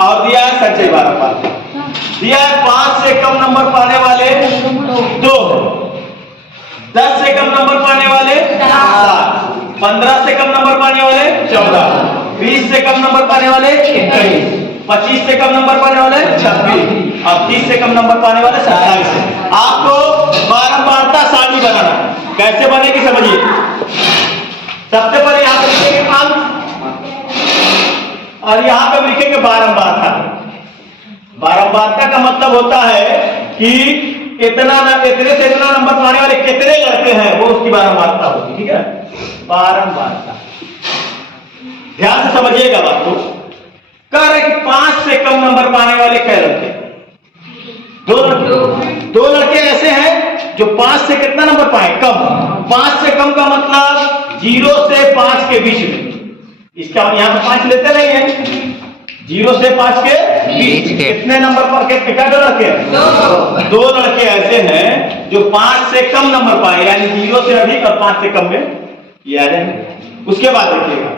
और दिया है संचय बारंबारता, दिया है 5 से कम नंबर पाने वाले 2, 10 से कम नंबर पाने वाले 7, 15 से कम नंबर पाने वाले 14, 20 से कम नंबर पाने वाले 21, 25 से कम नंबर पाने वाले 26 और 30 से कम नंबर पाने वाले 27। आपको बारंबारता सारणी बनाना कैसे बनेगी समझिए। सबसे पहले यहां पर लिखेंगे अंक और यहां पर लिखेंगे बारंबारता। बारंबारता का मतलब होता है कि इतना इतने से इतना नंबर पाने वाले कितने लड़के हैं वो उसकी बारंबारता होगी। ठीक है, बारंबारता ध्यान से समझिएगा बात को। कह रहे कि 5 से कम नंबर पाने वाले क्या लड़के? 2 लड़के ऐसे हैं जो 5 से कितना नंबर पाए? कम। 5 से कम का मतलब 0 से 5 के बीच में। इसका हम यहां पर 5 लेते नहीं है। 0 से 5 के बीच कितने नंबर पर कितना? 2 लड़के। 2 लड़के ऐसे हैं जो 5 से कम नंबर पाए, यानी 0 से अधिक और 5 से कम में ये आ जाएंगे। उसके बाद देखिएगा,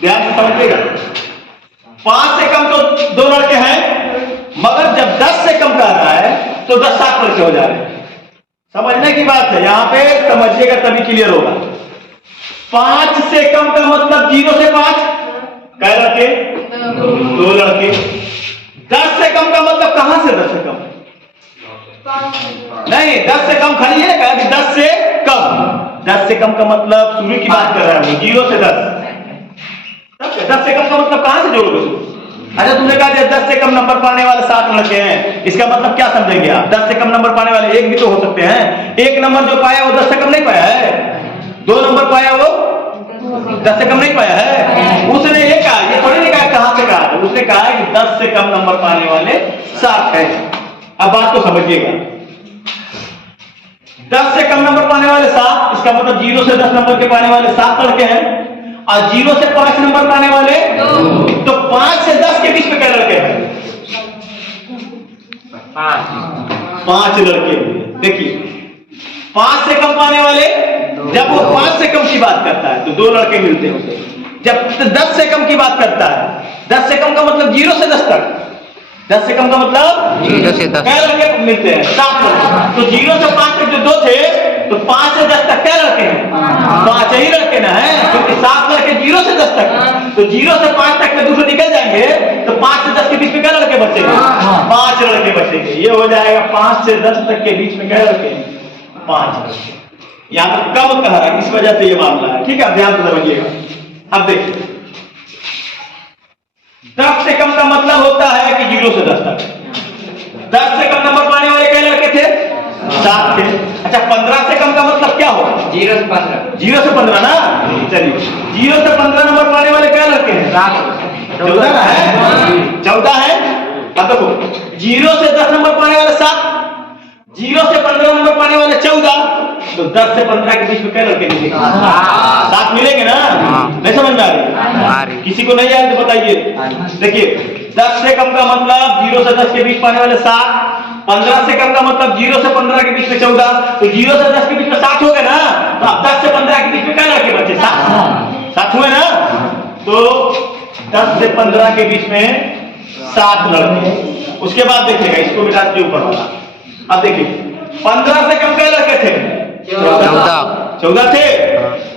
ध्यान से समझिएगा। 5 से कम तो 2 लड़के हैं, मगर जब 10 से कम कर रहा है तो 10 7 लड़के हो जा रहे हैं। समझने की बात है, यहां पे समझिएगा तभी क्लियर होगा। 5 से कम का मतलब 0 से 5 क्या लड़के? 2 लड़के। 10 से कम का मतलब कहां से 10 से कम? नहीं, 10 से कम खाली है क्या कि 10 से कम? 10 से कम का मतलब शुरू की बात कर रहा है, 0 से 10। 10 से कम का मतलब कहां से जोड़ोगे? अच्छा, तुमने कहा 10 से कम नंबर पाने वाले 7 लड़के हैं, इसका मतलब क्या समझेंगे आप? 10 से कम नंबर पाने वाले एक भी तो हो सकते हैं। एक नंबर जो पाया वो 10 से कम नहीं पाया है, 2 नंबर पाया वो 10 से कम नहीं पाया है। उसने ये कहा, ये थोड़ी नहीं कहा कहां से कहा, उसने कहा कि 10 से कम नंबर पाने वाले 7 है। अब बात को समझिएगा, 10 से कम नंबर पाने वाले 7, इसका मतलब 0 से 10 नंबर के पाने वाले 7 लड़के हैं और 0 से 5 नंबर पाने वाले 2। तो 5 से 10 के बीच में क्या लड़के हैं? 5 लड़के। देखिए, 5 से कम पाने वाले, जब वो 5 से कम की बात करता है तो 2 लड़के मिलते हैं उसे। जब 10 से कम की बात करता है, 10 से कम का मतलब 0 से 10 तक, 10 से कम का मतलब 0 से 10 क्या लड़के मिलते हैं? 7 लड़के। तो 0 से 5 तक जो 2 थे, तो 5 से 10 तक क्या लड़के हैं? 5 ही लड़के ना है, क्योंकि 7 लड़के 0 से 10 तक। तो 0 से 5 तक में दूसरे निकल जाएंगे, तो 5 से 10 के बीच में क्या लड़के बचेंगे? 5 लड़के बचेंगे। ये हो जाएगा 5 से 10 तक के बीच में क्या लड़के हैं? 5 लड़के। यहाँ पर कम कह रहा है, इस वजह से ये मामला है। ठीक है, ध्यान से समझिएगा। अब देखिए, 10 से कम का मतलब होता है कि 0 से 10 तक। 10 से कम नंबर पाने वाले क्या लड़के थे? 7 थे। अच्छा, 15 से कम का मतलब क्या होगा? 0 से 15। 0 से 15 ना। चलिए, 0 से 15 नंबर पाने वाले क्या लड़के हैं? 14 है। 14 है। अब देखो, 0 से 10 नंबर पाने वाले 7, 0 से 15 नंबर पाने वाले 14, तो 10 से 15 के बीच में क्या लड़के मिलेंगे? 7 मिलेंगे ना। नहीं समझ में आ रही? किसी को नहीं आया तो बताइए। देखिए, 10 से कम का मतलब 0 से 10 के बीच पाने वाले 7, 15 से कम का मतलब 0 से 15 के बीच में 14, तो 0 से 10 के बीच में 7 हो गए ना। तो अब 10 से 15 के बीच में क्या लड़के बचे? 7 हुए ना। तो 10 से 15 के बीच में 7 लड़के। उसके बाद देखिएगा, इसको मिटा के ऊपर वाला। अब देखिए, 15 से कम क्या लड़के थे? 14 थे।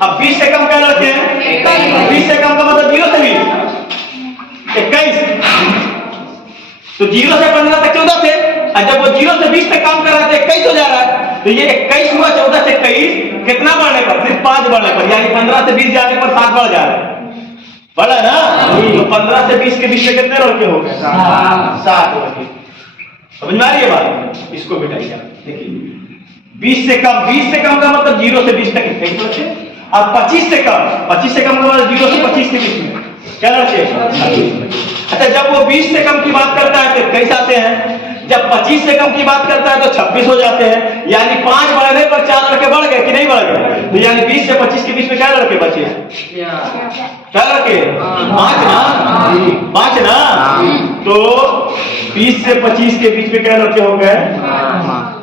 अब 20 से कम क्या लड़के हैं? 20 से कम का मतलब 0 से 20, 21। तो 0 से 15 तक 14 थे, और जब वो 0 से 20 तक काम कर रहा था 21 हो जा रहा है। तो ये 21 हुआ, 14 से 21 कितना बढ़ने पर? सिर्फ 5 बढ़ने पर, यानी 15 से 20 जाने पर 7 बढ़ जा रहा है। बढ़ा ना। तो 15 से 20 के बीच में कितने लड़के हो गए? 7 लड़के। समझ में आ रही है बात? इसको बिठाइए। देखिए, 20 से कम का मतलब 0 से 20 तक कितने लड़के? और 25 से कम का मतलब 0 से 25 के बीच में क्या लड़के? अच्छा, जब वो 20 से कम की बात करता है तो कैसे आते हैं? जब 25 से कम की बात करता है तो 26 हो जाते हैं, यानी 5 बढ़ने पर 4 लड़के बढ़ गए कि नहीं बढ़ गए? तो यानी 20 से 25 के बीच में क्या लड़के बचे? क्या लड़के? 5 ना। 5 ना। तो 20 से 25 के बीच में क्या लड़के हो गए?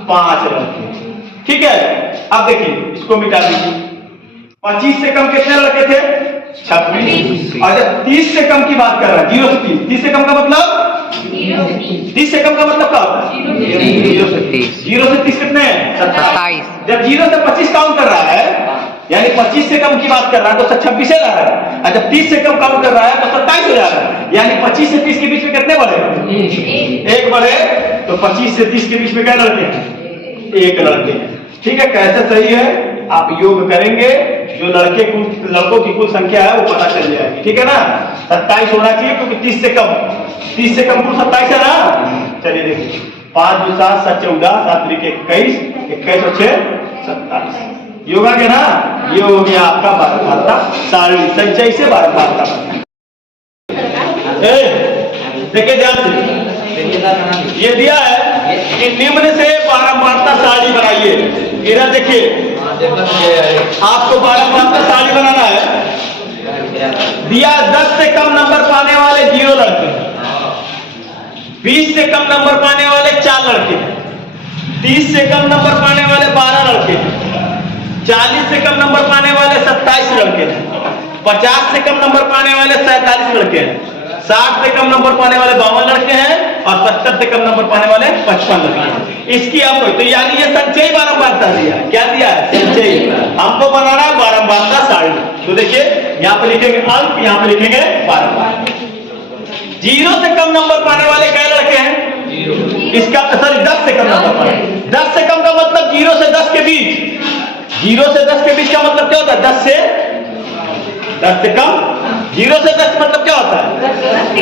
5 लड़के। ठीक है, अब देखिए, इसको मिटा दीजिए। 25 से कम कितने लड़के थे? 26। और जब 30 से कम की बात कर रहा है, 0 से 30, 30 से कम का मतलब 30 से कम का मतलब क्या होता है? 0 से 30। 0 से 30 कितने हैं? 27। जब 0 से 25 काउंट कर रहा है, यानी 25 से कम की बात कर रहा है तो 26 ला रहा है, और जब 30 से कम काउंट कर रहा है तो 27 हो जा रहा है, यानी 25 से 30 के बीच में कितने बढ़े? एक बढ़े। तो 25 से 30 के बीच में क्या लड़के हैं? एक लड़के हैं। ठीक है, कैसे सही है? आप योग करेंगे, जो लड़कों की कुल संख्या है वो पता चल जाएगी। ठीक है ना? 27 होना चाहिए, क्योंकि 30 से कम कुल 27 है ना। चलिए देखिए, 5 2 7 7 14 7 3 21 21 और 6 27। योग आ गया ना? ये हो गया आपका 12 भाता सारणी, संचय से 12 भाता। देखिए ध्यान से, ये दिया है कि निम्न से 12 भाता सारणी बनाइए। इधर देखिए, आपको 12 भाता सारणी बनाना है। दिया 10 से कम नंबर पाने वाले 0 लड़के, 20 से कम नंबर पाने वाले 4 लड़के, 30 से कम नंबर पाने वाले 12 लड़के, 40 से कम नंबर पाने वाले 27 लड़के, 50 से कम नंबर पाने वाले 47 लड़के हैं, 60 से कम नंबर पाने वाले 52 लड़के हैं, और 70 से कम नंबर पाने वाले 55 लड़के हैं। इसकी आपको तो यानी ये संचयी बारंबारता दिया है। क्या दिया है? संचयी। हमको बनाना है बारंबारता सारणी। तो देखिए, यहाँ पे लिखेंगे अंक, यहाँ पे लिखेंगे बारंबार। 0 से कम नंबर पाने वाले क्या लड़के हैं? इसका सॉरी 10 से कम नंबर पाने, 10 से कम का मतलब 0 से 10 के बीच। 0 से 10 के बीच का मतलब क्या होता है? 10 से कम। 0 से 10 मतलब क्या होता है?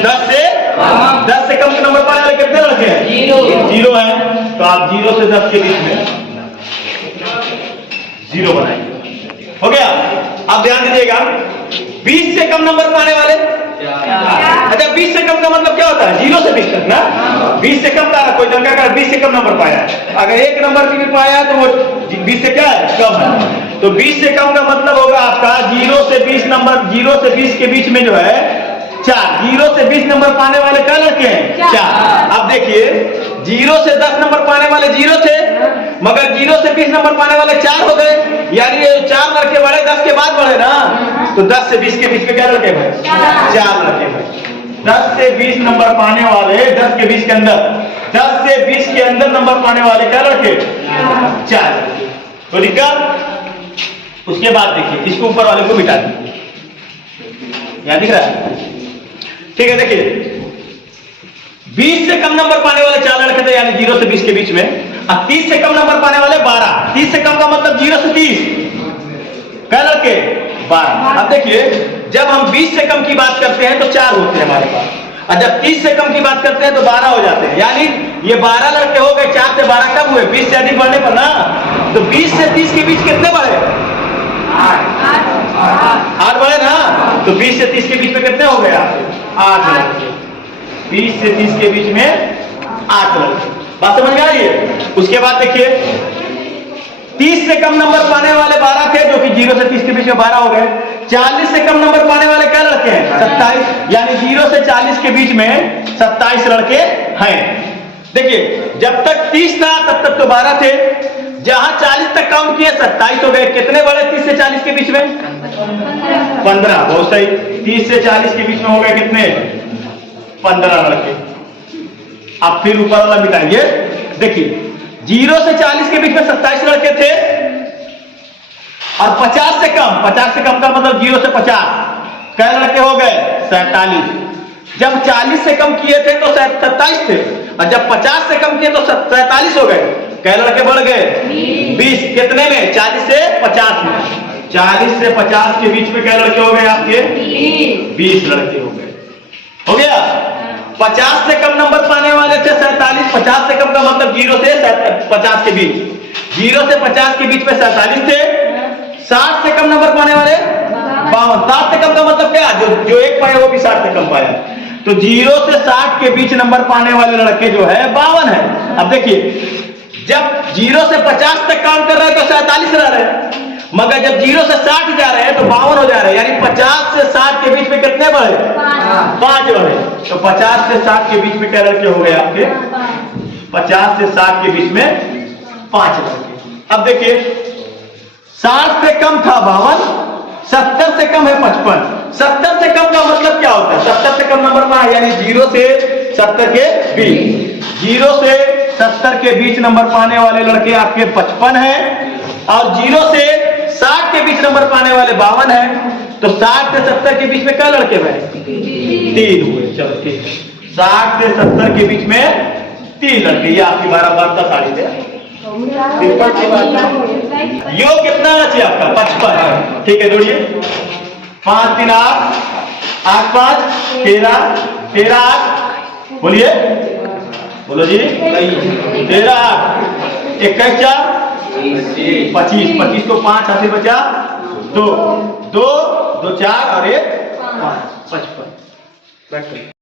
10 से कम के नंबर पाने वाले कितने लड़के हैं? 0 है। तो आप 0 से 10 के बीच में 0 बनाएंगे। हो गया? आप ध्यान दीजिएगा, 20 से कम नंबर पाने वाले, अच्छा 20 से कम का मतलब क्या होता है? 0 से 20 तक ना। 20 से कम का कोई लड़का का 20 से कम नंबर पाया है, अगर एक नंबर भी पाया तो वो 20 से क्या है? कम है। तो 20 से कम का मतलब होगा आपका 0 से 20 नंबर, 0 से 20 के बीच में जो है 4। 0 से 20 नंबर पाने वाले क्या लड़के हैं? 4। अब देखिए, 0 से 10 नंबर पाने वाले 0 थे, मगर 0 से 20 नंबर पाने वाले 4 हो गए, यानी ये 4 लड़के बढ़े, 10 के बाद बढ़े ना। तो 10 से 20 के बीच में क्या लड़के भाई? 4 लड़के भाई। 10 से 20 नंबर पाने वाले, 10 के 20 के अंदर, 10 से 20 के अंदर नंबर पाने वाले क्या लड़के? 4। तो निकल। उसके बाद देखिए, इसको ऊपर वाले को मिटा दीजिए, यहां दिख रहा है? ठीक है, देखिए 20 से कम नंबर पाने वाले 4 लड़के थे, यानी 0 से 20 के बीच में। अब 30 से कम नंबर पाने वाले 12। 30 से कम का मतलब 0 से 30 क्या लड़के? 12। अब देखिए, जब हम 20 से कम की बात करते हैं तो 4 होते हैं हमारे पास, और जब 30 से कम की बात करते हैं तो 12 हो जाते हैं, यानी ये 12 लड़के हो गए। 4 से 12 कब हुए? 20 से अधिक बढ़ने पर ना। तो 20 से 30 के बीच कितने बढ़े? 8 बढ़े ना। तो 20 से 30 के बीच में कितने हो गए? 8 लड़के। 20 से 30 के बीच में 8 लड़के। बात समझ में आ रही है? उसके बाद देखिए, 30 से कम नंबर पाने वाले 12 थे, जो कि 0 से 30 के बीच में 12 हो गए। 40 से कम नंबर पाने वाले क्या लड़के हैं? 27, यानी 0 से 40 के बीच में 27 लड़के हैं। देखिए, जब तक 30 था तब तक तो 12 थे, जहां 40 तक काउंट किए 27 हो गए। कितने बढ़े 30 से 40 के बीच में? 15। बहुत सही। 30 से 40 के बीच में हो गए कितने? 15 लड़के। अब फिर ऊपर वाला मिटाइए। देखिए, 0 से 40 के बीच में 27 लड़के थे, और 50 से कम का मतलब 0 से 50 क्या लड़के हो गए? 47। जब 40 से कम किए थे तो 27 थे, और जब 50 से कम किए तो 47 हो गए। क्या लड़के बढ़ गए? 20। कितने में? 40 से 50 में। 40 से 50 के बीच में क्या लड़के हो गए आपके? 20 लड़के हो गए। हो गया? 50 से कम नंबर पाने वाले थे 47। 50 से कम का मतलब 0 से 50 के बीच, 0 से 50 के बीच में 47 थे। 60 से कम नंबर पाने वाले 52। 60 से कम का मतलब क्या? जो एक पाया वो भी 60 से कम पाया। तो 0 से 60 के बीच नंबर पाने वाले लड़के जो है 52 है। अब देखिए, जब 0 से 50 तक काउंट कर रहे हैं तो 47 रह रहे हैं, मगर जब 0 से 60 जा रहे हैं तो 52 हो जा रहे हैं, यानी 50 से 60 के बीच में कितने बढ़े? 5 बढ़े। तो 50 से 60 के बीच में क्या लड़के हो गए आपके? 50 से 60 के बीच में 5 लड़के। अब देखिए, 60 से कम था 52, 70 से कम है 55। 70 से कम का मतलब क्या होता है? 70 से कम नंबर पाया, यानी 0 से 70 के बीच। 0 से 70 के बीच नंबर पाने वाले लड़के आपके 55 हैं और 0 से 60 के बीच नंबर पाने वाले 52 हैं। तो 60 से 70 के बीच में क्या लड़के भाई? 3 हुए। चलो ठीक है, 60 से 70 के बीच में 3 लड़के। ये आपकी 12 साड़ी थे। योग कितना आना चाहिए आपका? 55। ठीक है, जोड़िए। 5 3 8 8 5 13 13 8। बोलिए, बोलो जी। 13 8 21 4 25 25 को 5 हाथ से बचा 2 2 2 4 और 1 5 55।